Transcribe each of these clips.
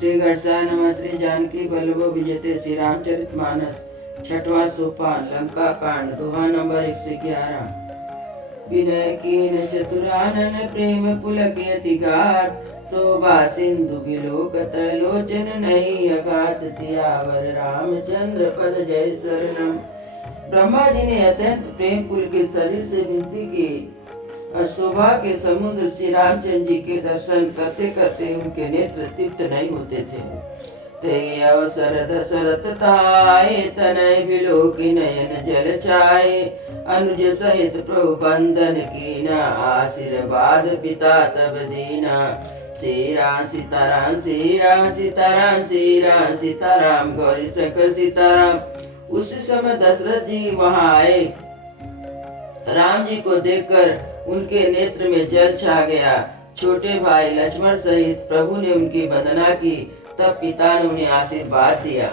श्री गणेशाय नमः। श्री जानकी वल्लभ विजयते श्री रामचरितमानस, छठवां सोपान, लंका कांड, दोहा नंबर 111। विनय कीन चतुरानन प्रेम पुलक अति गात, शोभा सिंधु बिलोकत लोचन नहीं अगात। सियावर रामचंद्र पद जय शरणम। ब्रह्मा जी ने अत्यंत प्रेम पुलकित शरीर से विनती की और शोभा के समुद्र श्री रामचंद्र जी के दर्शन करते करते उनके नेत्र तृप्त नहीं होते थे। ते अवसर दशरथ ताए, तनय बिलोकी नयन जल छाए। अनुज सहित प्रभु बंदन कीना, आशीर्वाद पिता तब दीना। श्री राम सीताराम, श्री राम सीताराम, श्री राम सीताराम, गौरी शंकर सीताराम। उस समय दशरथ जी वहां आए। राम जी को देखकर उनके नेत्र में जल छा गया। छोटे भाई लक्ष्मण सहित प्रभु ने उनकी वंदना की। तब पिता ने उन्हें आशीर्वाद दिया।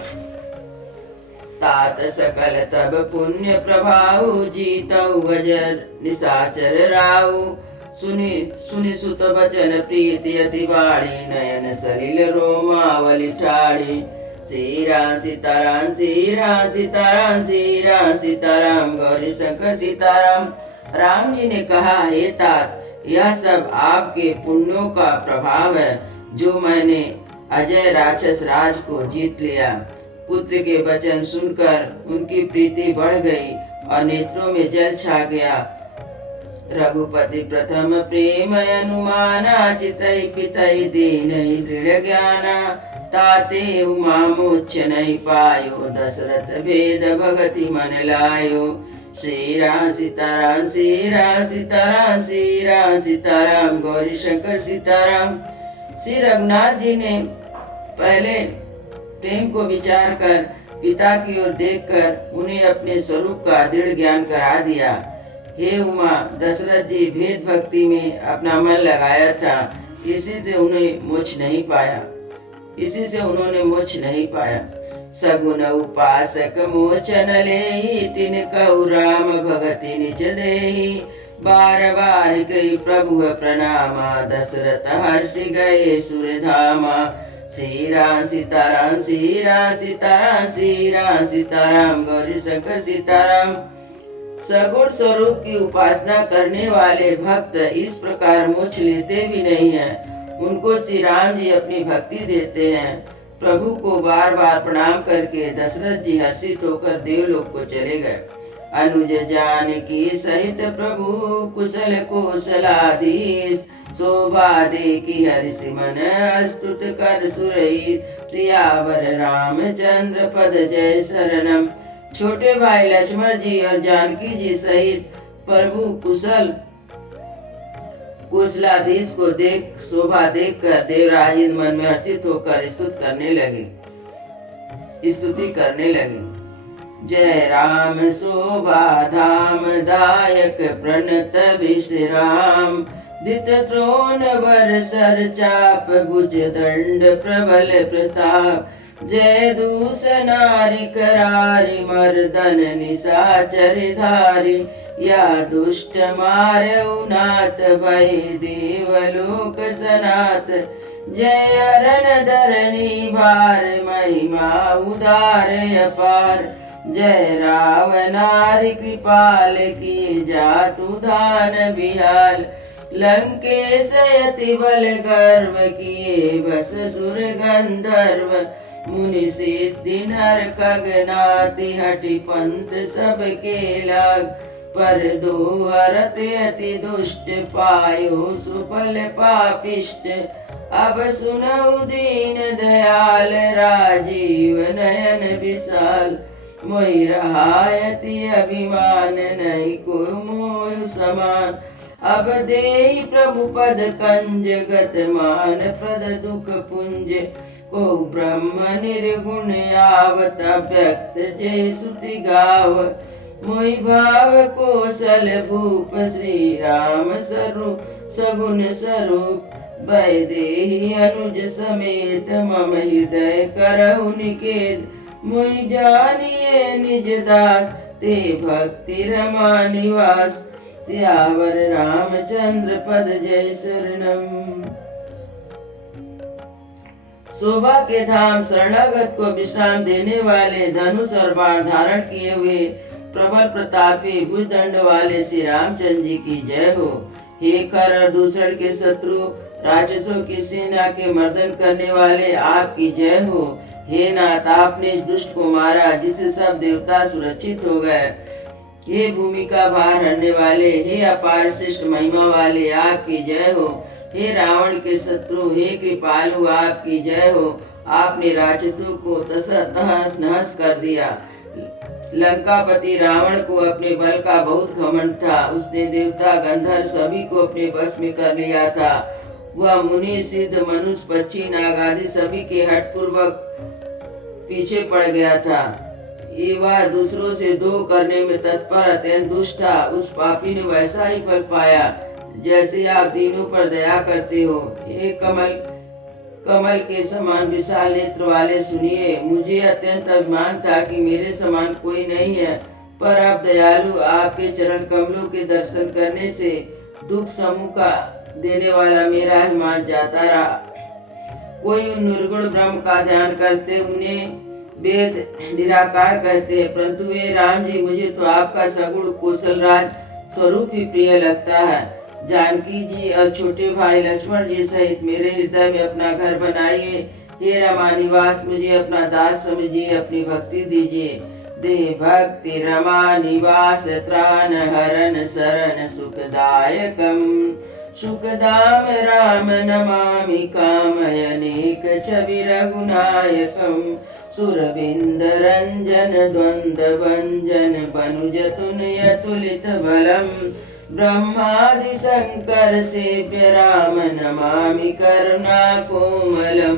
तात सकल तब पुण्य प्रभाव, जीतऊ अजर निशाचर राव। सुनि सुत बचन प्रीति अति बाणी, नयन सलिल रोमावली छाड़ी। श्री राम सीताराम, श्री राम सीताराम, श्री राम सीताराम, गौरी शंकर सीताराम। राम जी ने कहा, हे तात, यह सब आपके पुण्यों का प्रभाव है, जो मैंने अजय राक्षस राज को जीत लिया। पुत्र के वचन सुनकर उनकी प्रीति बढ़ गई और नेत्रों में जल छा गया। रघुपति प्रथम प्रेम अनुमाना, चितई पितई दीनहि दृढ़ ज्ञाना। ताते उमा मोक्ष नहीं पायो, दशरथ भेद भगति मन लायो। श्री राम सीताराम, श्री राम सीताराम, श्री राम सीताराम, गौरी शंकर सीताराम। श्री रघुनाथ जी ने पहले प्रेम को विचार कर पिता की ओर देखकर उन्हें अपने स्वरूप का दृढ़ ज्ञान करा दिया। हे उमा, दशरथ जी भेद भक्ति में अपना मन लगाया था, इसी से उन्होंने मोक्ष नहीं पाया। सगुन उपासक मोचन लेहि, तिन कहु राम भगति निज देहि। बार बार कई प्रभु प्रणामा, दशरथ हर्षि गए सुरधामा। श्री राम सीताराम, श्री राम सीताराम, श्री राम सीताराम, गौरी शंकर सीताराम। सगुण स्वरूप की उपासना करने वाले भक्त इस प्रकार मोक्ष लेते भी नहीं हैं। उनको श्री राम जी अपनी भक्ति देते हैं। प्रभु को बार बार प्रणाम करके दशरथ जी हर्षित होकर देवलोक को चले गए। अनुज जानकी सहित प्रभु, कुशल कौशलाधीश। शोभा देखी हर्षि मन, स्तुत कर सुरहित। सियावर रामचंद्र पद जय शरणम। छोटे भाई लक्ष्मण जी और जानकी जी सहित प्रभु कुशलाधीश को शोभा देखकर देवराज मन में हर्षित होकर स्तुति करने लगे। जय राम शोभा धाम दायक, प्रणत विश्राम। दित त्रोण वर सर चाप, भुज दंड प्रबल प्रताप। जय दूस नारी करारी, मर्दन निशाचर धारी। या दुष्ट मारऊ नाथ, भय देवलोक सनाथ। जय अरण धरणी भार, महिमा उदार अपार। जय रावणारि कृपाल, किए जातु धान बिहाल। लंकेश अति बल गर्व, किए बस सुर गंधर्व। मुनि सिद्धि नर खगनाति, हटि पंथ सबके लाग। पर दो हरत अति दुष्ट, पायो सुफल पापिष्ट। अब सुनऊ दीन दयाल, राजीव नयन विशाल। मोहि रहायति अभिमान, नहीं को मोह समान। अब देहि प्रभु पद कंज, गत मान प्रद दुख पुंज। को ब्रह्म निर्गुण आवत, व्यक्त जय सुति गाव। मोहि भाव कौशल भूप, श्री राम स्वरूप सगुण स्वरूप। वैदेही अनुज समेत, मम हृदय करहु निकेत। मोहि जानिए निज दास, ते भक्ति रमा निवास। सियावर रामचंद्र पद जय शरणम। शोभा के धाम शरणागत को विश्राम देने वाले, धनुष और बाण धारण किए हुए प्रबल प्रतापी भुजदंड वाले श्री रामचंद्र जी की जय हो। हे खर और दूसर के शत्रु राक्षसों की सेना के मर्दन करने वाले आपकी जय हो। हे नाथ, आपने इस दुष्ट को मारा जिससे सब देवता सुरक्षित हो गए। हे भूमि का भार हरने वाले, हे अपार श्रेष्ठ महिमा वाले, आपकी जय हो। हे रावण के शत्रु, हे कृपालु, आपकी जय हो। आपने राक्षसों को तहस नहस कर दिया। लंकापति रावण को अपने बल का बहुत घमंड था। उसने देवता गंधर्व सभी को अपने बस में कर लिया था। वह मुनि सिद्ध मनुष्य पक्षी नाग आदि सभी के हठ पूर्वक पीछे पड़ गया था। ये वह दूसरों से द्रोह करने में तत्पर अत्यंत दुष्ट था। उस पापी ने वैसा ही फल पाया जैसे आप दीनों पर दया करते हो। हे कमल के समान विशाल नेत्र वाले, सुनिए, मुझे अत्यंत अभिमान था कि मेरे समान कोई नहीं है, पर अब दयालु आपके चरण कमलों के दर्शन करने से दुख समूह का देने वाला मेरा अभिमान जाता रहा। कोई उन निर्गुण ब्रह्म का ध्यान करते उन्हें वेद निराकार कहते हैं, परंतु वे राम जी, मुझे तो आपका सगुण कौशल राज स्वरूप ही प्रिय लगता है। जानकी जी और छोटे भाई लक्ष्मण जी सहित मेरे हृदय में अपना घर बनाइए। हे रमा निवास, मुझे अपना दास समझिए, अपनी भक्ति दीजिए। दे भक्ति रमा निवास त्राण हरण शरण सुखदायकम। सुखदाम राम नमामि कामयनेक छवि रघुनायकम। सुरविंद रंजन द्वंद भंजन बनुज तुल्यतुलित बलम। ब्रह्मादि शंकर सेव्य राम नमामि करुणा कोमलम।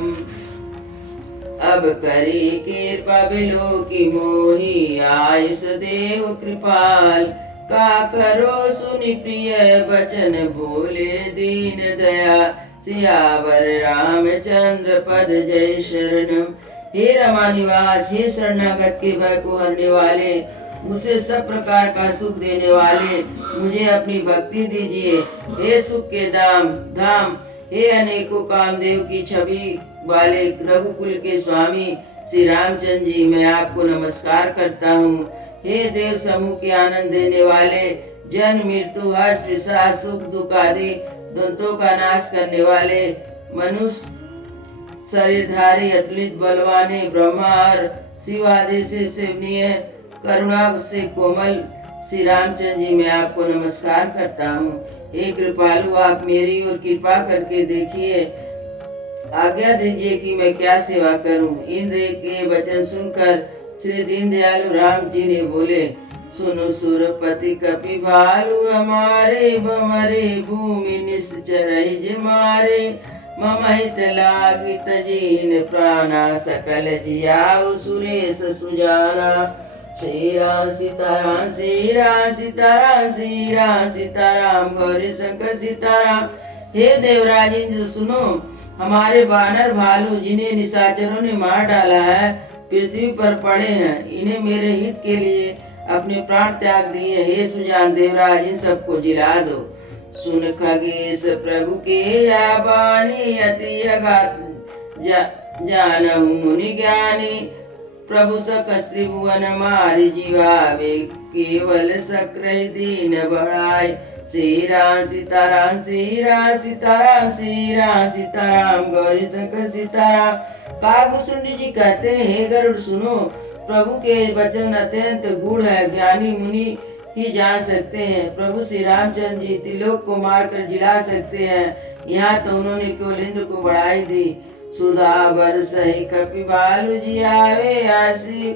अब करी कृपा बिलो की मोही आयुष देहु कृपाल। का करो सुनि प्रिय बचन बोले दीन दया। सियावर रामचंद्र पद जय शरणम। हे रमा निवास, हे शरणागत के भय को हरने वाले, मुझे सब प्रकार का सुख देने वाले, मुझे अपनी भक्ति दीजिए। हे सुख के धाम, हे अनेकों कामदेव की छवि वाले रघुकुल के स्वामी श्री रामचंद्र जी, मैं आपको नमस्कार करता हूँ। हे देव समूह के आनंद देने वाले, जन्म मृत्यु हर्ष विषाद सुख दुख आदि द्वंद्वों का नाश करने वाले, मनुष्य शरीरधारी अतुलित बलवाने, ब्रह्मा और शिव आदि से सेवनीय करुणा से कोमल श्री रामचंद्र जी, मैं आपको नमस्कार करता हूँ। हे कृपालु, आप मेरी ओर कृपा करके देखिए, आज्ञा दीजिए कि मैं क्या सेवा करूं। इंद्र के वचन सुनकर श्री दीनदयालु राम जी ने बोले, सुनो सुरपति कपि भालु हमारे, बमरे भूमि निश्चर मारे। मम हित लागित जीन प्राणा, सकल जियाउ सुरेश सुजाना। श्री राम सीताराम, श्री राम सीताराम, श्री राम सीताराम, गौरी शंकर सीताराम। हे देवराजेंद्र सुनो, हमारे वानर भालू जिन्हें निशाचरों ने मार डाला है पृथ्वी पर पड़े हैं, इन्हें मेरे हित के लिए अपने प्राण त्याग दिए। हे सुजान देवराज, इन सबको जिला दो। सुन खगेश प्रभु के या बानी, अति अगाध जानहु मुनि ज्ञानी। प्रभु सकल त्रिभुवन मारि जीवावे, केवल सक्र दीन बढ़ाए। श्री राम सीताराम, श्री राम सीताराम, श्री राम सीताराम, गौरी शंकर सीताराम। कागभूषुंडी जी कहते हैं, हे गरुड़ सुनो, प्रभु के वचन अत्यंत गूढ़ है, ज्ञानी मुनि ही जान सकते हैं। प्रभु श्री रामचंद्र जी त्रिलोक को मारकर जिला सकते हैं। यहाँ तो उन्होंने केवल इंद्र को बढ़ाई दी। सुधा बरस ही कपि भालु जी आवे, आसी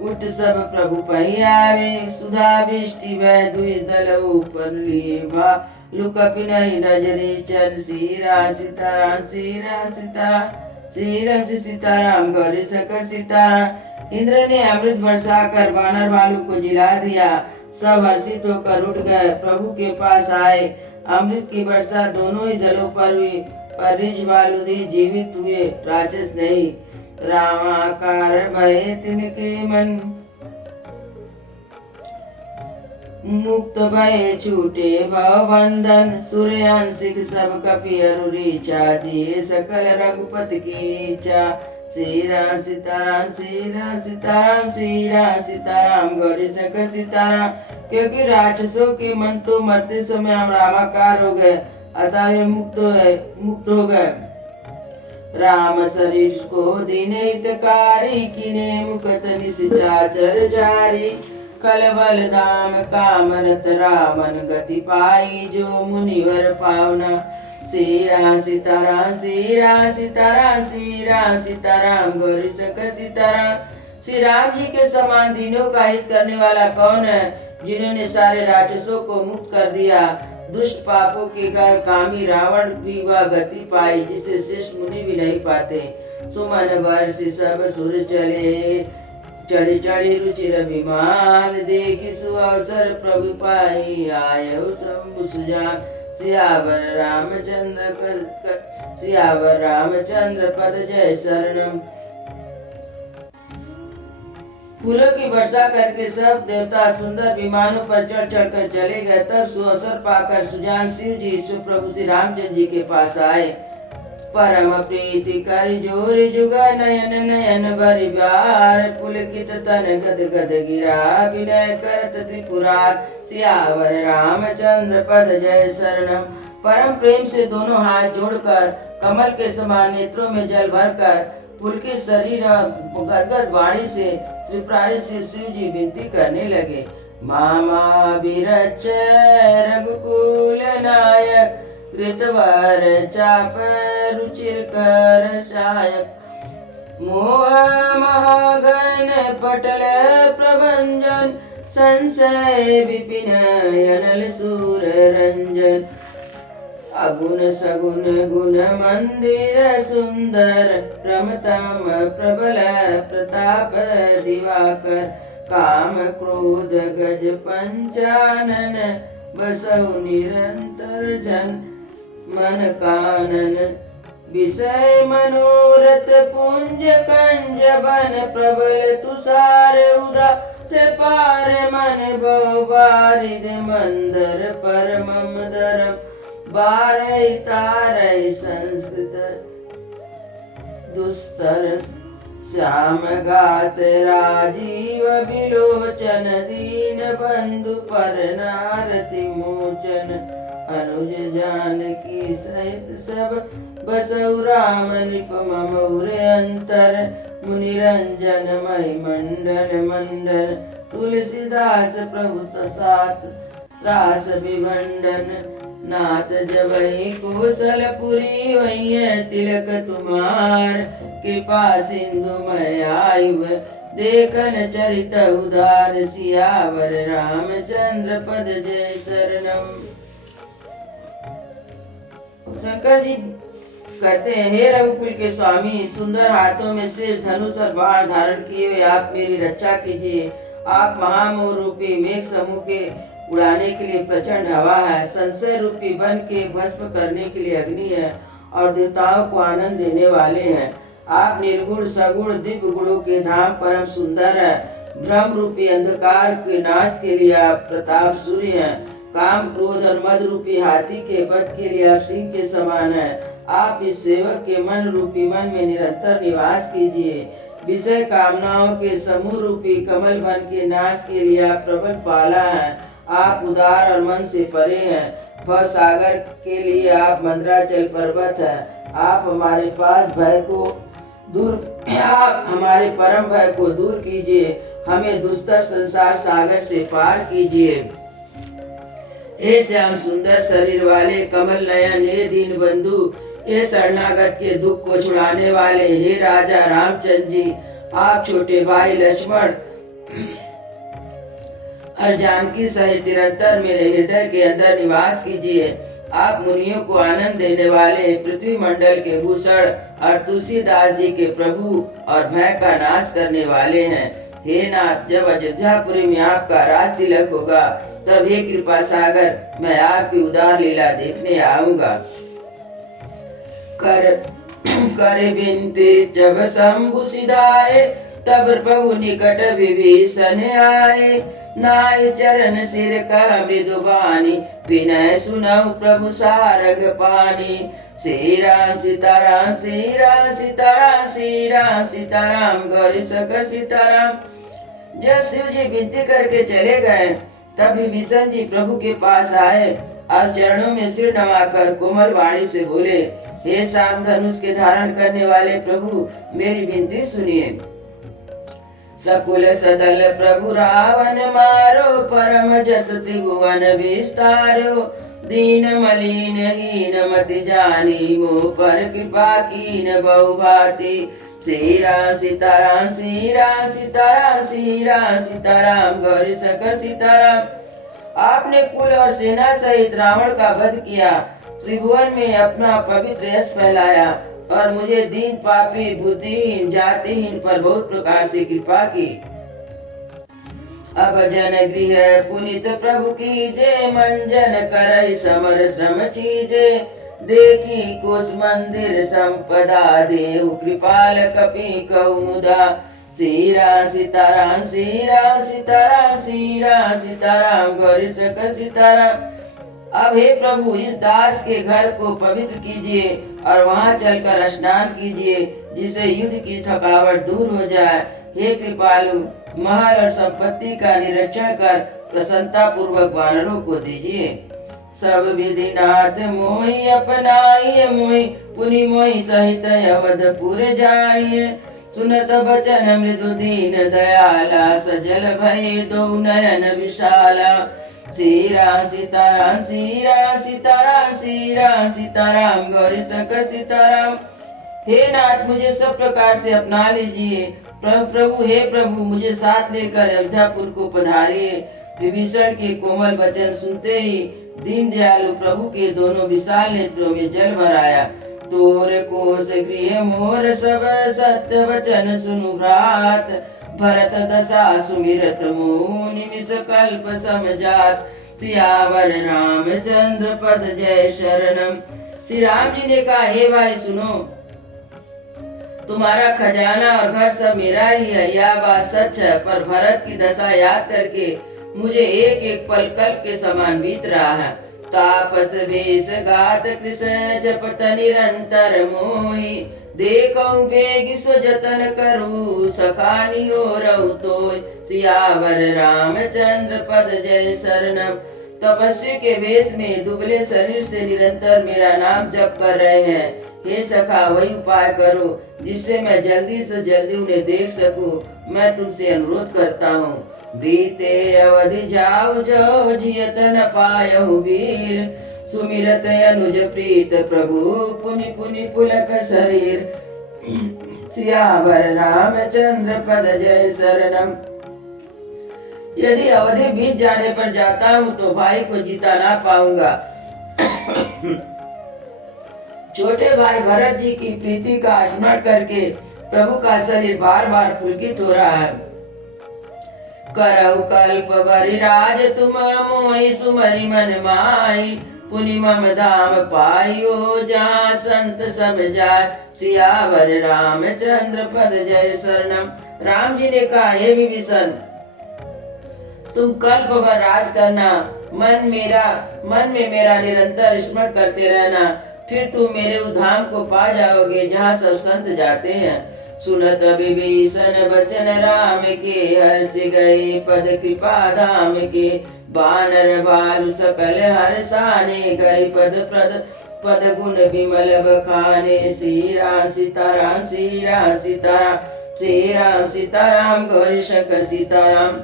उठ सब प्रभु पही आवे। सुधा बिष्टि वह दुई दल ऊपर लिए, भालु कपि नहीं नजरे चल। श्री राम सीताराम, श्री राम सीताराम, श्री राम सीताराम, गौरी शंकर सीताराम। इंद्र ने अमृत बरसा कर वानर भालू को जिला दिया। सब हर्षित होकर उठ गए, प्रभु के पास आए। अमृत की वर्षा दोनों ही दलों पर हुई, पर रिछ भालू ही जीवित हुए, राक्षस नहीं। रामाकार भय तिनके मन, मुक्त भय छूटे भव बंधन, सूर्यांशिक सब कपि अरु रीचा, जिए सकल रघुपति की इच्छा। श्री राम सीताराम, श्री राम सीताराम, श्री राम सीताराम, गौरी शंकर सीताराम। क्योंकि राक्षसों के मन तो मरते समय हम रामाकार हो गए, अतः वे मुक्त हो गए। राम शरीर को दीने हितकारी, किने मुकत निशाचर जारी। कलबल धाम कामरत रावण, गति पाई जो मुनिवर पावना। श्री राम सीताराम, श्री राम सीताराम, श्री राम सीताराम, गौरी शंकर सीताराम। श्री राम जी के समान दीनों का हित करने वाला कौन है, जिन्होंने सारे राक्षसों को मुक्त कर दिया। दुष्ट पापों के घर कामी रावण भी वह गति पाई, जिसे शिष्ट मुनि भी नहीं पाते। सुमन वर्ष सब सुर चले, चढ़ी चढ़ी रुचिर विमान, देखी सुअवसर प्रभु पाई, आये शंभु सुजान। सियावर रामचंद्र पद जय शरणम। फूलों की वर्षा करके सब देवता सुंदर विमानों पर चढ़ चढ़ कर चले गए। तब सुअवसर पाकर सुजान शिव जी प्रभु श्री रामचंद्र जी के पास आए। परम प्रीति कर जोर जुगा, नयन नयन भरि बार, पुलकित तन गद गद गिरा, विनय करत त्रिपुरार। सियावर रामचंद्र पद जय शरणम। परम प्रेम से दोनों हाथ जोड़कर, कमल के समान नेत्रों में जल भरकर, पुलकित शरीर गदगद वाणी से त्रिपुरारी शिव जी विनती करने लगे। मामा विरच रघुकुल नायक, कृतवर चाप रुचिर कर सायक। मोह महाघन पटल प्रभंजन, संशय विपिन अनल सूर रंजन। अगुण सगुण गुण मंदिर सुंदर, प्रमतम प्रबल प्रताप दिवाकर। काम क्रोध गज पंचानन, बसौ निरंतर जन मन कानन। विषय मनोरथ पुंज कंज बन, प्रबल तुषार उदा पार मन भव बारिद मंदर परमम दरम। बारह तारय संस्कृत दुस्तर, श्याम गात राजीव विलोचन, दीन बंधु पर नारति मोचन। अनुज जानकी सहित सब बसौ राम, नृप ममौर अंतर। मुनिरंजन मई मंडल मंडल, तुलसीदास प्रभु सात त्रास विभंडन। नाथ जबहि कौशलपुरी, वही तिलक तुम्हार। कृपा सिंधु मैं आयु, देखन चरित उदार। सियावर रामचंद्र पद जय शरणम। शंकर जी कहते हैं, हे रघुकुल के स्वामी, सुंदर हाथों में शेष धनुष और बाण धारण किए हुए आप मेरी रक्षा कीजिए। आप महामोह रूपी मेघ समूह के उड़ाने के लिए प्रचंड हवा है, संशय रूपी वन के भस्म करने के लिए अग्नि है, और देवताओं को आनंद देने वाले हैं। आप निर्गुण सगुण दिव्य गुणों के धाम परम सुंदर है। भ्रम रूपी अंधकार के नाश के लिए आप प्रताप सूर्य हैं। काम क्रोध और मद रूपी हाथी के वध के लिए आप सिंह के समान है। आप इस सेवक के मन रूपी मन में निरंतर निवास कीजिए। विषय कामनाओं के समूह रूपी कमल वन के नाश के लिए आप प्रबल पाला है। आप उदार और मन से परे हैं। भव सागर के लिए आप मंदराचल पर्वत है। आप हमारे परम भय को दूर कीजिए। हमें दुस्तर संसार सागर से पार कीजिए। हे श्याम सुंदर शरीर वाले कमल नयन, हे दीन बंधु, हे शरणागत के दुख को छुड़ाने वाले, हे राजा रामचंद्र जी, आप छोटे भाई लक्ष्मण और जानकी सहित निरंतर मेरे हृदय के अंदर निवास कीजिए। आप मुनियों को आनंद देने वाले, पृथ्वी मंडल के भूषण और तुलसीदास जी के प्रभु और भय का नाश करने वाले हैं। हे नाथ, जब अयोध्यापुरी में आपका राज तिलक होगा, तब हे कृपा सागर, मैं आपकी उदार लीला देखने आऊंगा। कर बिनती जब शंभु सिधाए, तब प्रभु निकट विभीषण आए। नाय चरण सिर कह मृदु बानी, विनय सुनहु प्रभु सारंग पानी। श्री राम सीताराम श्री राम सीताराम श्री राम सीताराम गौरी शंकर सीताराम। जब शिव जी विनती करके चले गए तब विभीषण जी प्रभु के पास आए और चरणों में सिर नवाकर कोमल वाणी से बोले, हे शाम धनुष के धारण करने वाले प्रभु, मेरी विनती सुनिए। सकुल सदल प्रभु रावण मारो, परम जस त्रिभुवन विस्तारो। दीन मलिन हीन मति जानी, मोह पर कृपा कीन बहु भांति। श्री राम सीताराम श्री राम सीताराम श्री राम सीताराम गौरी शंकर सीताराम। आपने कुल और सेना सहित रावण का वध किया, त्रिभुवन में अपना पवित्र यश फैलाया और मुझे दीन पापी बुद्धिहीन जातिहीन पर बहुत प्रकार से कृपा की। अब जन गृह पुनित प्रभु कीजे, मन जन करई समर श्रम चीजे। देखी कुश मंदिर संपदा, देहु कृपाल कपि कहु मुदा। श्री राम सीताराम श्री राम सीताराम श्री राम सीताराम गौरी शंकर सीताराम। अब हे प्रभु, इस दास के घर को पवित्र कीजिए और वहाँ चलकर स्नान कीजिए, जिससे युद्ध की थकावट दूर हो जाए। हे कृपालु, महल और संपत्ति का निरीक्षण कर प्रसन्नता पूर्वक वानरों को दीजिए। सब विधि नाथ मोहि अपनाइए, मोहि पुनि मोहि सहित अवधपुर जाइए। सुनत बचन मृदु दीन दयाला, सजल भय दो नयन विशाला। श्री राम सीताराम श्री राम सीताराम श्री राम सीताराम गौरी शंकर सीताराम। हे नाथ, मुझे सब प्रकार से अपना लीजिए। प्रभु हे प्रभु, मुझे साथ लेकर अयोध्यापुर को पधारिए। विभीषण के कोमल वचन सुनते ही दीन दयालु प्रभु के दोनों विशाल नेत्रों में जल भर आया। तोर कोस गृह मोर सब, सत्य वचन सुनु भ्रात। भरत दशा सुमिरत मोह, निमिष कल्प समझात। सियावर रामचंद्र पद जय शरणम। श्री राम जी ने कहा, हे भाई सुनो, तुम्हारा खजाना और घर सब मेरा ही है, यह बात सच है। पर भरत की दशा याद करके मुझे एक एक पल कल्प के समान बीत रहा है। तापस वेश गात कृष्ण जपत निरंतर मोहि। देखऊं बेग सो जतन करूं, सखानी और तोय। सियावर रामचंद्र पद जय शरणम। तपस्वी के वेश में दुबले शरीर से निरंतर मेरा नाम जप कर रहे हैं। हे सखा, वही उपाय करो जिससे मैं जल्दी से जल्दी उन्हें देख सकूं। मैं तुमसे अनुरोध करता हूँ। बीते अवधि जाऊ जो, जियत न पायहु वीर। सुमिरत अनुज प्रीत प्रभु, पुनि पुनि पुलक शरीर। सियावर रामचंद्र पद जय शरणम। यदि अवधि बीत जाने पर जाता हूँ तो भाई को जीता ना पाऊंगा। छोटे भाई भरत जी की प्रीति का स्मरण करके प्रभु का शरीर बार बार पुलकित हो रहा है। करहु कल्प बरिराज तुम, मोहि सुमरि मन माई। पुनि मम धाम पाइयो, जहाँ संत सब जाय। सियावर रामचंद्र पद जय शरणम। राम जी ने कहा, हे विभीषण, तुम कल्प भर राज करना, मन में मेरा निरंतर स्मरण करते रहना, फिर तुम मेरे उधाम को पा जाओगे जहाँ सब संत जाते हैं। सुनत विभीषण बचन राम के, हर्ष गए पद कृपा धाम के। बानर बालु सकल हर्षाने, गए पद गुण विमल बखाने। श्री राम सीताराम श्री राम सीताराम श्री राम सीताराम गौरी शंकर सीताराम।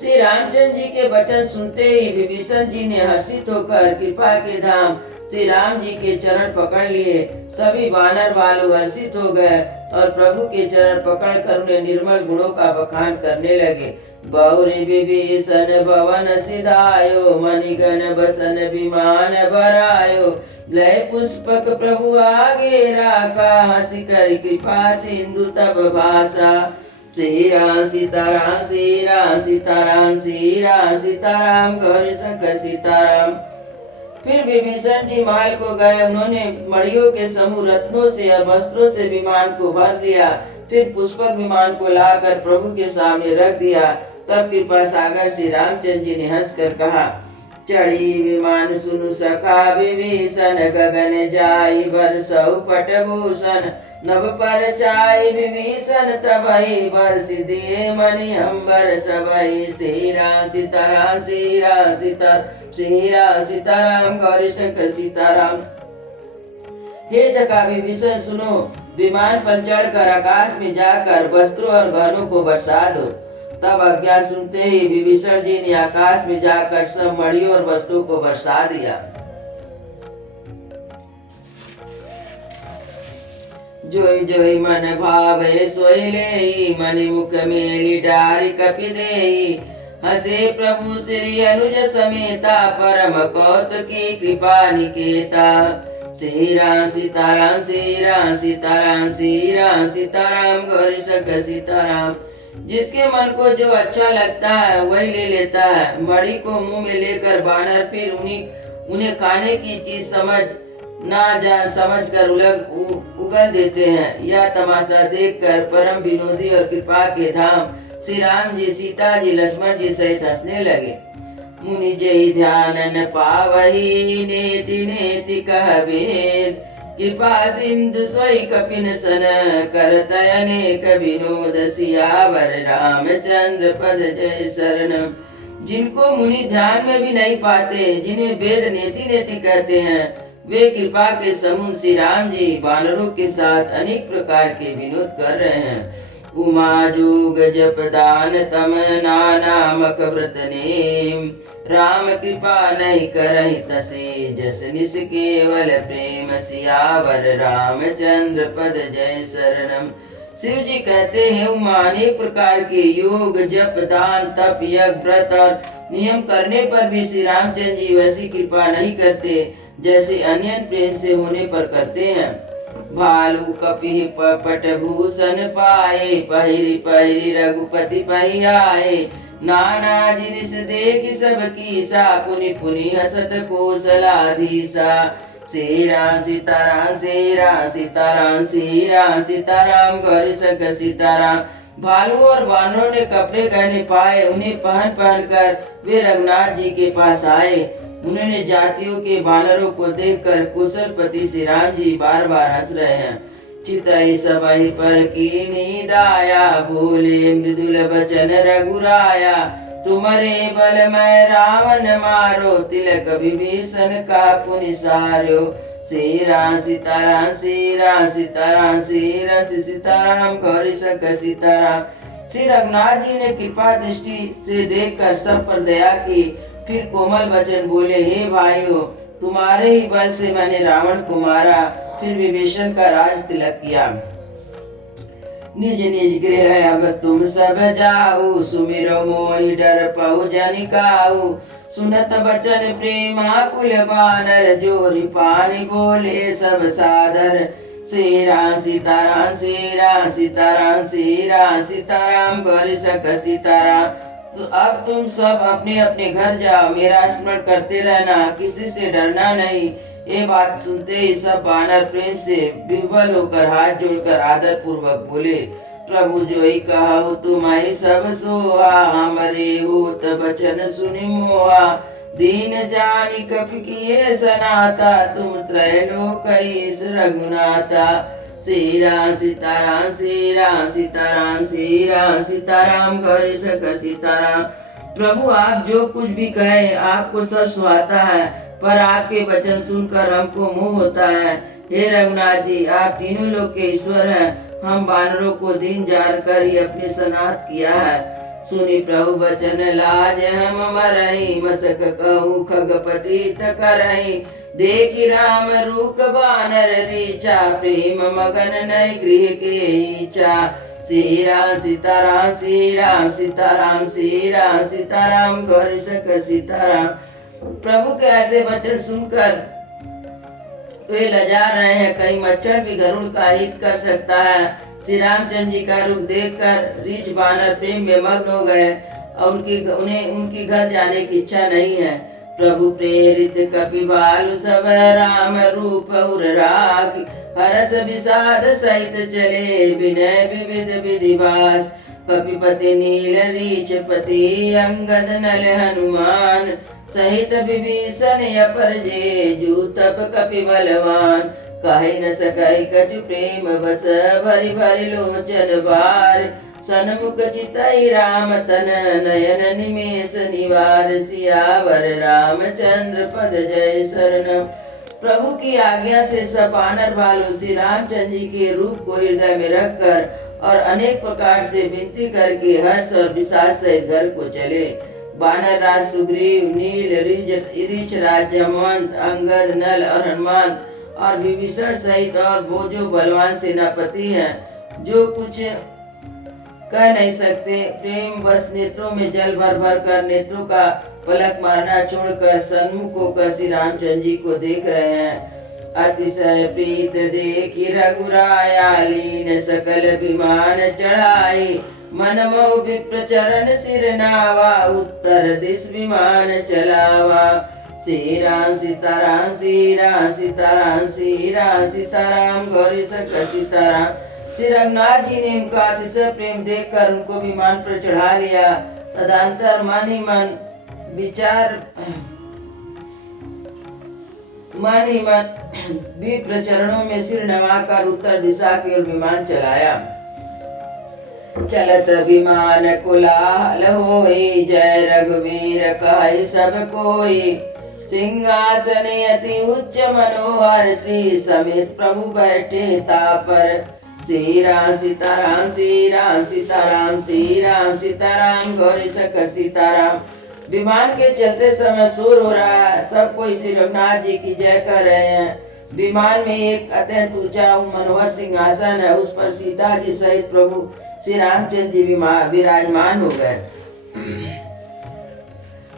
श्री रामचंद्र जी के वचन सुनते ही विभीषण जी ने हर्षित होकर कृपा के धाम श्री राम जी के चरण पकड़ लिए। सभी वानर बालू हर्षित हो गए और प्रभु के चरण पकड़कर उन्हें निर्मल गुणों का बखान करने लगे। बहुरी विभीषण भवन सिधायो, मणिगण बसन विमान भरायो। लय पुष्पक प्रभु आगे राका, हंसी कर कृपा सिंधु तब भाषा। श्री राम सीताराम श्री राम सीताराम श्री राम सीताराम गौरी शंकर सीताराम। फिर विभीषण जी महल को गए। उन्होंने मणियों के समूह रत्नों से और वस्त्रों से विमान को भर दिया। फिर पुष्पक विमान को लाकर प्रभु के सामने रख दिया। तब कृपा सागर श्री रामचंद्र जी ने हंसकर कहा, चढ़ी विमान सुनु सखा विभीषण, गगन जाई बरसौ पटभूषण, नभ पर चाई विभीषण तबहि, बरसि दिए मणि अंबर सबहि। सीरा सीताराम सीरा सीताराम गौरी शंकर सीताराम। हे सखा विभीषण सुनो, विमान पर चढ़कर आकाश में जाकर वस्त्रों और गहनों को बरसा दो। तब आज्ञा सुनते ही विभीषण जी ने आकाश में जाकर सब मणियों और वस्तुओं को बरसा दिया। जोई जोई मन भावे सोई लेई, मणि मुख मेली डारी कपि देई। हसे प्रभु श्री अनुज समेता, परम कौतुकी कृपा निकेता। सीरा सीताराम सीताराम गौरी शंकर सीताराम। जिसके मन को जो अच्छा लगता है वही ले लेता है। मणि को मुंह में लेकर बानर फिर उन्हें खाने की चीज समझ कर उगल देते हैं। यह तमाशा देखकर परम विनोदी और कृपा के धाम श्री राम जी, सीता जी, लक्ष्मण जी सहित हंसने लगे। मुनि जय ध्यान न पावही, नेति नेति कह वेद। कृपा सिंधु सोई कपिन सन, करत अनेक विनोद। सियावर रामचंद्र पद जय शरणम। जिनको मुनि ध्यान में भी नहीं पाते, जिन्हें वेद नेति नेति कहते हैं, वे कृपा के समूह श्री राम जी वानरों के साथ अनेक प्रकार के विनोद कर रहे हैं। उमा जोग जप दान तम, नामक व्रत नेम। राम कृपा नहीं करहि तसे, जस निस केवल प्रेम। सियावर रामचंद्र पद जय शरणम। शिव जी कहते हैं, उमा अनेक प्रकार के योग जप दान तप यज्ञ व्रत और नियम करने पर भी श्री रामचंद्र जी वैसी कृपा नहीं करते जैसे अन्य प्रेम से होने पर करते हैं। भालू कपि पट भूषण पाए, पहिरी पहिरी रघुपति पहि आए। नाना जिनिस देख सब कीसा, पुनि पुनि हसत कौशलाधीसा। सीरा सीताराम गौरी शंकर सीताराम। भालू और वानरों ने कपड़े गहने पाए, उन्हें पहन पहन कर वे रघुनाथ जी के पास आए। उन्होंने जातियों के वानरों को देखकर कुशलपति श्री राम जी बार बार हंस रहे हैं। चितई सबहि पर कीनी दाया, बोले मृदुल बचन रघुराया। तुम्हारे बल मैं रावण मारो, तिलक विभीषण का पुनि सारो। सीताराम गौरी शंकर सीताराम। श्री रघुनाथ जी ने कृपा दृष्टि से देखकर सब पर दया की, फिर कोमल वचन बोले, हे भाइयों, तुम्हारे ही बल से मैंने रावण को मारा, फिर विभीषण का राज तिलक किया। निज निज गृह अब तुम सब जाऊ, सुमिरो मोहि डर पहु जनि काऊ। सुनत बचन प्रेमा कुल बानर, जोरि पानी बोले सब सादर। सीताराम गौरी शंकर सीताराम। तो अब तुम सब अपने अपने घर जाओ, मेरा स्मरण करते रहना, किसी से डरना नहीं। ये बात सुनते ही सब वानर प्रेम से विह्वल होकर हाथ जोड़कर आदर पूर्वक बोले, प्रभु जोई कहु तुम्हारी सब सोहा। हमरे होत बचन सुनि मोहा, दीन जानि कपि किए सनाता। तुम त्रैलोक ईश रघुनाथा। सीताराम गौरी शंकर सीताराम। प्रभु आप जो कुछ भी कहे आपको सब सुहाता है, पर आपके वचन सुनकर हमको मोह होता है। हे रघुनाथ जी, आप तीनों लोक के ईश्वर हैं। हम वानरों को दिन जार कर ही अपने सनाथ किया है। सुनी प्रभु वचन लाज हम मरहि, मसक कहूँ खगपति तकरहि। देखी राम रूप बानर रीचा, प्रेम मगन नय गृह के इच्छा। सीताराम गौरी शंकर सीताराम। प्रभु के ऐसे वचन सुनकर वे लजा रहे हैं, कहीं मच्छर भी गरुड़ का हित कर सकता है। श्री रामचंद्र जी का रूप देखकर रीछ बानर प्रेम में मग्न हो गए और उन्हें उनकी घर जाने की इच्छा नहीं है। प्रभु प्रेरित कपि भालु सब, राम रूप उर राखी। हरस विषाद सहित चले, विनय विविध विधिवास। कपिपति नील रीछपति अंगद नल हनुमान सहित विभीषण अपर जे जूतप कपि बलवान कहि न सकहि कछु प्रेम बस भरि भरि लोचन बार सन्मुख चितई राम तन नयन निमेष निवार सियावर रामचंद्र पद जय शरणम। प्रभु की आज्ञा से सब वानर भालू श्री रामचंद्र जी के रूप को हृदय में रखकर और अनेक प्रकार से विनती करके हर्ष और विषाद सहित घर को चले। वानर राज सुग्रीव नील रीछ राज जामवंत अंगद नल और हनुमान और विभीषण सहित और वो जो बलवान सेनापति हैं जो कुछ कह नहीं सकते, प्रेम बस नेत्रों में जल भर भर कर नेत्रों का पलक मारना छोड़कर सन्मुख होकर श्री रामचंद्र जी को देख रहे हैं। अतिशय प्रीत देखी रघुराया लीन सकल विमान चढ़ाई मन मोह विप्र चरण सिर नावा उत्तर दिश विमान चलावा। श्री राम सीताराम श्री राम सीताराम श्री राम सीताराम गौरी शंकर सीताराम। श्री रघुनाथ जी ने उनका अतिशय प्रेम देखकर उनको विमान पर चढ़ा लिया। तदंतर मन ही मन विप्र चरणों में सिर नवाकर उत्तर दिशा की ओर विमान चलाया। चलत विमान कोलाहल होई जय रघुवीर कहि सब कोई सिंहासन अति उच्च मनोहर श्री समेत प्रभु बैठे तापर। श्री राम सीताराम श्री राम सीताराम श्री राम सीताराम गौरी शंकर सीताराम। विमान के चलते समय शोर हो रहा है, सब कोई श्री रघुनाथ जी की जय कर रहे हैं। विमान में एक अत्यंत ऊंचा मनोहर सिंहासन है, उस पर सीता जी सहित प्रभु श्री रामचंद्र जी विराजमान हो गए।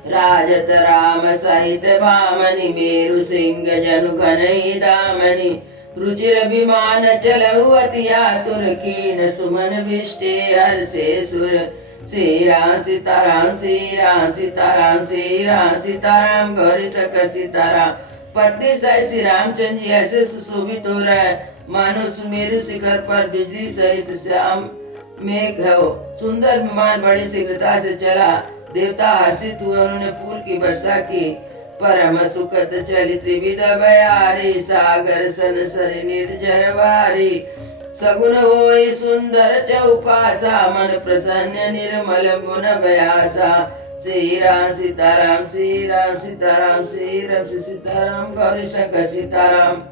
राजत राम सहित भामनि मेरु सिंह जनु घनई दामनि रुचिर विमान चलऊ अति आतुर कीन सुमन विष्टे हर्षे सुर। श्री राम सीताराम श्री राम सीताराम श्री राम सीताराम गौरी शंकर सीताराम। पत्नी सहित श्री रामचंद्र जी ऐसे सुशोभित हो रहे हैं मानो सुमेरु शिखर पर बिजली सहित श्याम मेघ हो। सुंदर विमान बड़ी शीघ्रता से चला। देवता हर्षित हुए, उन्होंने फूल की वर्षा की। परम सुखद चली त्रिविध बयारी सागर सन सरि निर्जर वारी। सगुन होई सुंदर चौपासा मन प्रसन्न निर्मल मुन बयासा। श्री राम सीताराम श्री राम सीताराम श्री राम सीताराम गौरी शंकर सीताराम।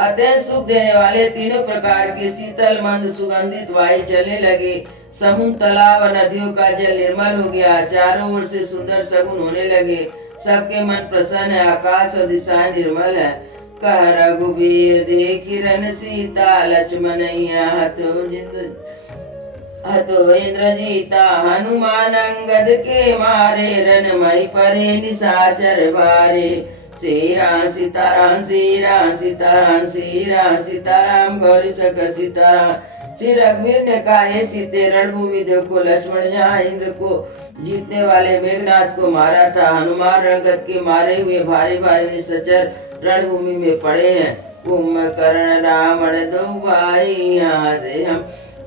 अत्यंत सुख देने वाले तीनों प्रकार के शीतल मंद सुगंधित वायु चलने लगे। समुद्र तालाब और नदियों का जल निर्मल हो गया। चारों ओर से सुंदर सगुन होने लगे। सबके मन प्रसन्न है, आकाश और दिशाएं निर्मल है। कह रघुवीर देखी रन सीता लक्ष्मण हतो इंद्रजीता हनुमान अंगद के मारे रन मई परे निशाचर भारे। श्री राम सीताराम श्री राम सीताराम श्री राम सीताराम गौरी शंकर सीताराम। श्री रघुवीर ने कहा, हे सीते रणभूमि देखो, लक्ष्मण जहाँ इंद्र को जीतने वाले मेघनाथ को मारा था, हनुमान रंगत के मारे हुए भारी भारी निशाचर रणभूमि में पड़े हैं। कुंभकर्ण रावण दो भाई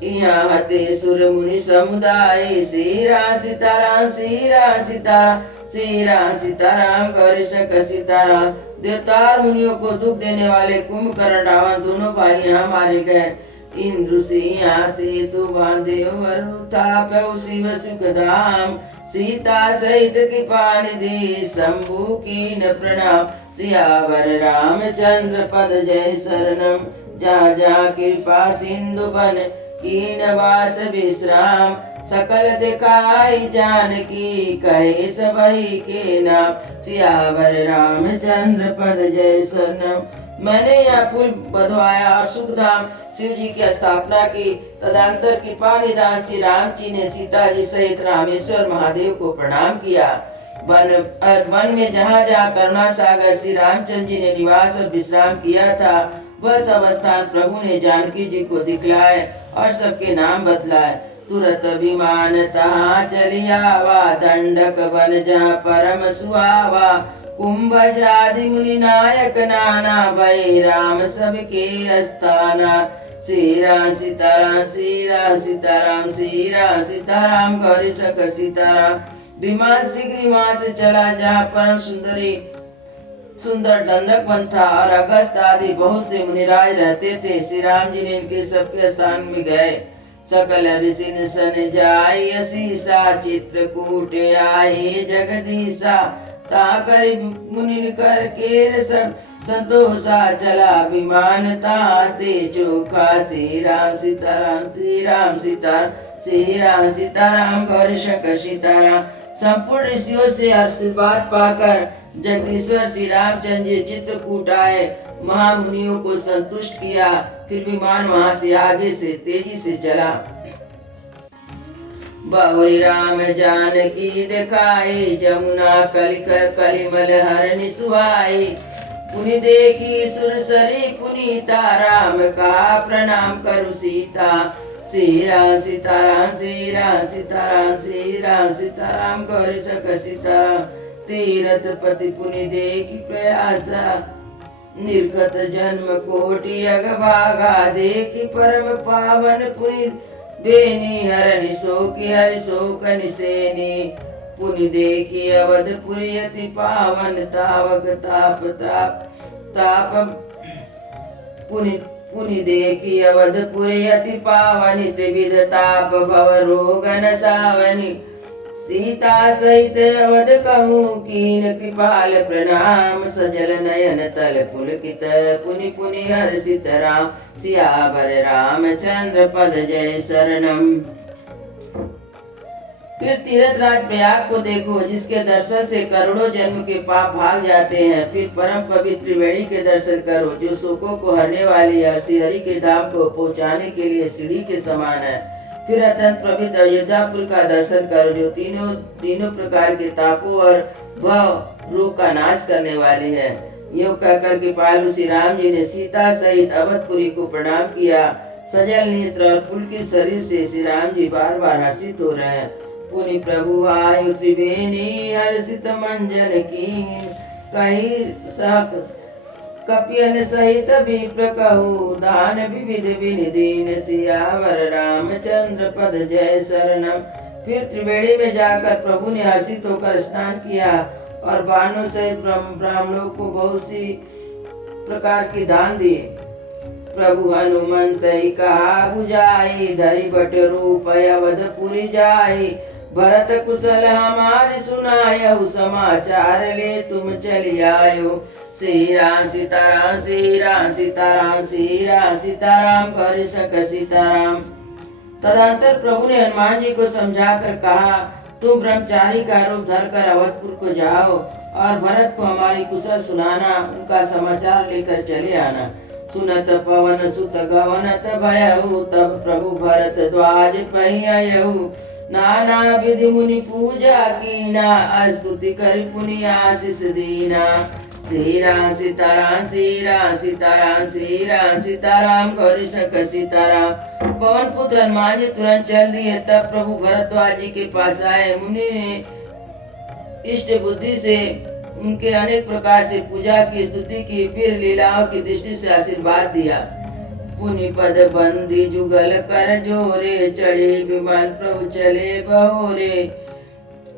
यहाँ हते सुर मुनि समुदाय। श्री राम सीताराम श्री राम सीताराम श्री राम सीताराम गौरी शंकर सीताराम। देवता और मुनियों को दुख देने वाले कुंभकर्ण रावण दोनों भाई यहाँ मारे गए। इंद्र सिंहा सेतु बांधे शिव सुखधाम। सीता सहित कृपा निधि शंभु कीन प्रणाम। सियावर रामचंद्र पद जय शरणम। जा जा कृपा सिंधु बन कीन वास विश्राम। सकल दिखाई जानकी कहे सबही के नाम। सियावर रामचंद्र पद जय शरणम। मैंने यहाँ पुल बधवाया और सुखधाम शिव जी की स्थापना की। तदंतर कृपा निधान श्री राम जी ने सीता जी सहित रामेश्वर महादेव को प्रणाम किया। वन में जहाँ जहाँ करुणा सागर श्री रामचंद्र जी ने निवास और विश्राम किया था, वह सब स्थान प्रभु ने जानकी जी को दिखलाए और सबके नाम बतलाए। तुरत विमान तहाँ चलियावा दंडक बन जहाँ परम सुहावा। कुंभज आदि मुनि नायक नाना भय राम सबके अस्थाना। श्री राम सीताराम श्री राम सीताराम श्री राम सीताराम गौरी शंकर सीताराम। विमान शीघ्र वहां से चला जहाँ परम सुंदर दंडक वन था और अगस्त आदि बहुत से मुनिराज रहते थे। श्री राम जी ने इनके सबके स्थान में गए। सकल ऋषि सन जाय शीसा चित्रकूट आए जगदीशा ताकर मुनि कर के संतोषा चला विमान ताते चोखा। श्री राम सीताराम श्री राम सीताराम श्री राम सीताराम गौरी शंकर सीताराम। संपूर्ण ऋषियों से आशीर्वाद पाकर जगदीश्वर श्री रामचंद्र जी चित्रकूट आए, महामुनियों को संतुष्ट किया। फिर विमान वहां से आगे से तेजी से चला। बहुरी राम जानकी दिखाए जमुना कलिमल हरनि सुहाए। पुनि देखी सुरसरी पुनीता राम कहा प्रणाम करु सीता। श्री राम सीताराम श्री राम सीताराम श्री राम सीताराम गौरी शंकर सीताराम। तीरथ पति पुनि देखी प्रयासा निर्गत जन्म कोटि अगभागा। देखी परम पावन पुनि बेनी हरनि शोकि हरि शोक निसेनी। पुनि देखी अवधपुरी अति पावन तावक ताप पुनि देखी अवधपुरी अति पावनि। त्रिविध ताप भव रोग न सावनि। सीता सहित अवध कहूँ कीन कृपाल प्रणाम। सजल नयन तल पुलकित पुनि पुनि हर्षित राम। सियावर रामचंद्र पद जय शरणम। फिर तीर्थराज प्रयाग को देखो, जिसके दर्शन से करोड़ों जन्म के पाप भाग जाते हैं। फिर परम पवित्र त्रिवेणी के दर्शन करो, जो शोकों को हरने वाली है। श्री हरि के धाम को पहुँचाने के लिए सीढ़ी के समान है। फिर अत्यंत पवित्र अयोध्यापुर का दर्शन करो, जो तीनों प्रकार के तापों और भव रोग का नाश करने वाली है। यूं कहकर कृपालु श्री राम जी ने सीता सहित अवधपुरी को प्रणाम किया। सजल नेत्र और पुलकित शरीर से श्री राम जी बार बार हर्षित हो रहे हैं। पुनि प्रभु आयु त्रिवेणी हर्षित मंजन की। कही कपियन सहित विप्र कहू दान विविध विनिदीन। सियावर रामचंद्र पद जय शरणम। फिर त्रिवेणी में जाकर प्रभु ने हर्षित होकर स्नान किया और बाणों सहित ब्राह्मणों को बहुत सी प्रकार के दान दिए। प्रभु हनुमंत कहा बुझाई धरि बट रूप अवधपुरी जाई। भरत कुशल हमारे सुनायहु समाचार ले तुम चली आयो। श्री राम सीताराम श्री राम सीताराम श्री राम सीताराम गौरी शंकर सीताराम। तदंतर प्रभु ने हनुमान जी को समझाकर कहा तुम ब्रह्मचारी का रूप धरकर अवधपुर को जाओ और भरत को हमारी कुशल सुनाना, उनका समाचार लेकर चले आना। सुनत पवन सुत गवनत भयहु तब प्रभु भरत द्वाज पहियहु। नाना विधि मुनि पूजा कीना स्तुति कर पुनि आशीष दीना। श्री राम सीताराम श्री राम सीताराम श्री राम सीताराम गौरी शंकर सीताराम। पवन पुत्र हनुमान जी तुरंत चल दिए। तब प्रभु भरद्वाज जी के पास आए। मुनि ने इष्ट बुद्धि से उनके अनेक प्रकार से पूजा की स्तुति की, फिर लीलाओं की दृष्टि से आशीर्वाद दिया। पुनि पद बंदी जुगल कर जोरे चढ़े विमान प्रभु चले बहोरे।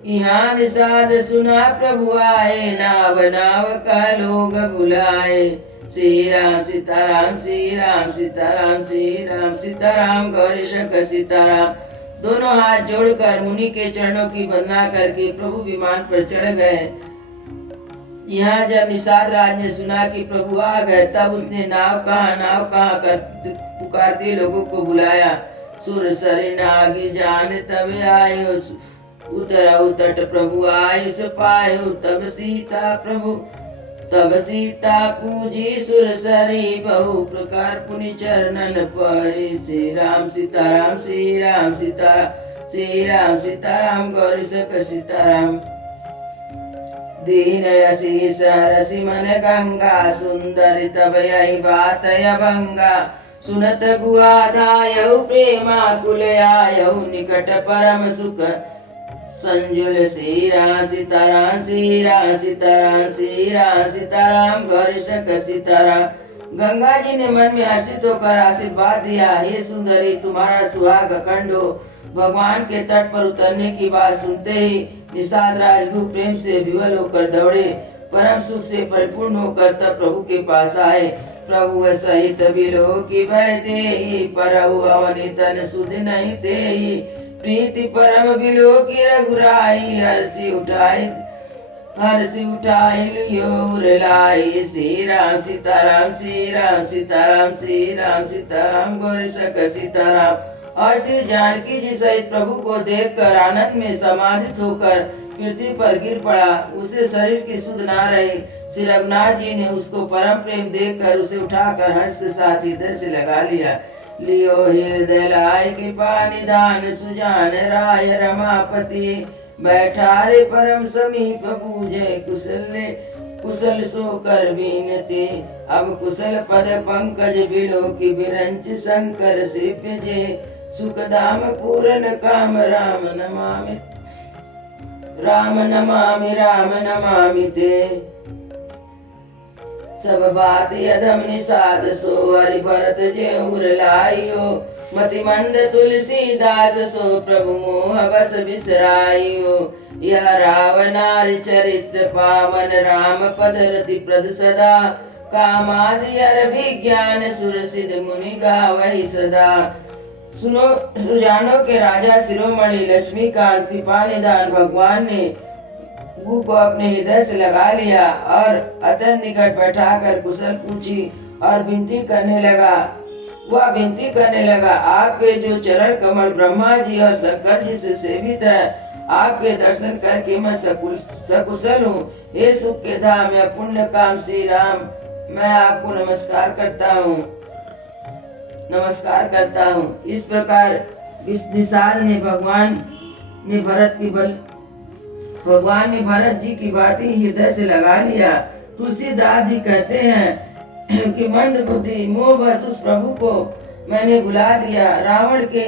यहाँ निषाद सुना प्रभु आए नाव नाव का लोग बुलाए। श्री राम सीताराम श्री राम सीताराम श्री राम सीताराम गौरी शंकर सीताराम। दोनों हाथ जोड़कर मुनि के चरणों की वंदना करके प्रभु विमान पर चढ़ गए। यहाँ जब निषाद राज ने सुना कि प्रभु आ गए, तब उसने नाव कहाँ कर पुकारते लोगों को बुलाया। सुर सरे नागी जान तब आयो। उतर तट प्रभु आयुष पायो। तब सीता पूजी सुर सरी बहु प्रकार पुनि चरणन परी। श्री राम सीताराम श्री राम सीताराम श्री राम सीताराम गौरी शंकर सीताराम। दीन यसी सरसी मन गंगा सुंदर तब यही बात अभंगा। सुनत गुहाधायहु प्रेमा कुल आयहु निकट परम सुख संजुल। श्री राम सीताराम श्री राम सीताराम श्री राम सीताराम गौरी शंकर सीताराम। गंगा जी ने मन में हर्षित होकर आशीर्वाद दिया, हे सुंदरी, तुम्हारा सुहाग अखंड हो। भगवान के तट पर उतरने की बात सुनते ही निषाद राजगुरु प्रेम से विवल होकर दौड़े। परम सुख से परिपूर्ण होकर तब प्रभु के पास आए। प्रभु सहित बिलो की बहते परहु अवनि तन सुध नहीं ते, प्रीति परम बिलो की रघुराई, हर्षि उठाई लियो लाई। श्री राम सीताराम, श्री राम सीताराम, श्री राम सीताराम, गौरी शक सीताराम। और श्री जानकी जी सहित प्रभु को देखकर आनंद में समाधित होकर पृथ्वी पर गिर पड़ा। उसे शरीर की सुध ना रही। श्री रघुनाथ जी ने उसको परम प्रेम देखकर उसे उठाकर हर्ष के साथ हृदय से लगा लिया। लियो हृदय लाय कृपा निधान, सुजान राय रमापति, बैठारे परम समीप पूजे कुशल सो कर बीनते। अब कुशल पद पंकज बिलो की बिरंच शंकर से प्यजे, सुखदाम पूर्ण काम राम नमामि, राम नमामि, राम नमामि ते। सब बात यदम निषाद सो, हरि भरत जेऊर लाइयो, मति मंद तुलसीदास सो, प्रभु मोह बस बिसराइयो। यह रावणारि चरित्र पावन, राम पद रति प्रद सदा, कामादि अभिज्ञान सुर सिद्ध मुनि गावहि सदा। सुनो, सुजानों के राजा शिरोमणि लक्ष्मीकांत कृपा निधान भगवान ने गु को अपने हृदय से लगा लिया और अत्यंत निकट बैठाकर कुशल पूछी और विनती करने लगा। वह विनती करने लगा, आपके जो चरण कमल ब्रह्मा जी और शंकर जी से सेवित है, आपके दर्शन करके मैं सकुशल हूँ। हे सुख के धाम या पुण्य काम श्री राम, मैं आपको नमस्कार करता हूँ। इस प्रकार इस निषाद ने भगवान ने भरत जी की बातें हृदय से लगा लिया। तुलसीदास जी कहते हैं कि मंद बुद्धि मोह बस उस प्रभु को मैंने भुला दिया। रावण के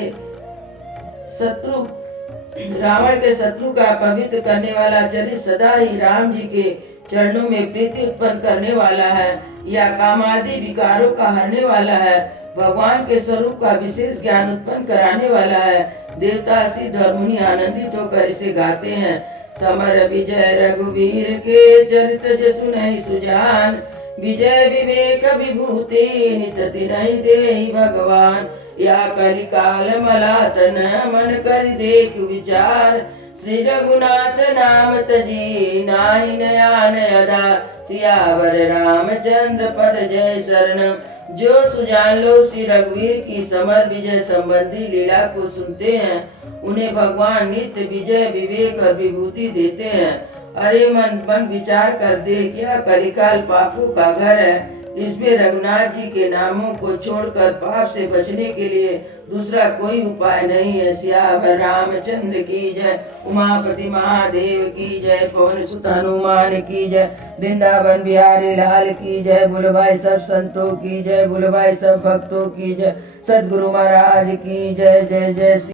शत्रु का पवित्र करने वाला चरित्र सदा ही राम जी के चरणों में प्रीति उत्पन्न करने वाला है या कामादि विकारों का हरने वाला है। भगवान के स्वरूप का विशेष ज्ञान उत्पन्न कराने वाला है। देवता सिद्ध और मुनि आनंदित होकर इसे गाते हैं। समर विजय रघुवीर के चरित्र जसु नहीं सुजान, विजय विवेक विभूति नितति नहीं दे भगवान। या कलिकाल मलातन मन कर देख विचार, श्री रघुनाथ नाम तजी नाही नयान यदा, सियावर रामचंद्र पद जय शरणम। जो सुजान लोग श्री रघुवीर की समर विजय संबंधी लीला को सुनते हैं, उन्हें भगवान नित्य विजय विवेक और विभूति देते हैं। अरे मन विचार कर दे, क्या कलिकाल पापों का घर है। इसमें रघुनाथ जी के नामों को छोड़कर पाप से बचने के लिए दूसरा कोई उपाय नहीं है। सियावर रामचंद्र की जय, उमापति महादेव की जय, पवन सुत हनुमान की जय, वृंदावन बिहारी लाल की जय, बोलो सब संतों की जय, बोलो सब भक्तों की जय, सदगुरु महाराज की जय। जय जय।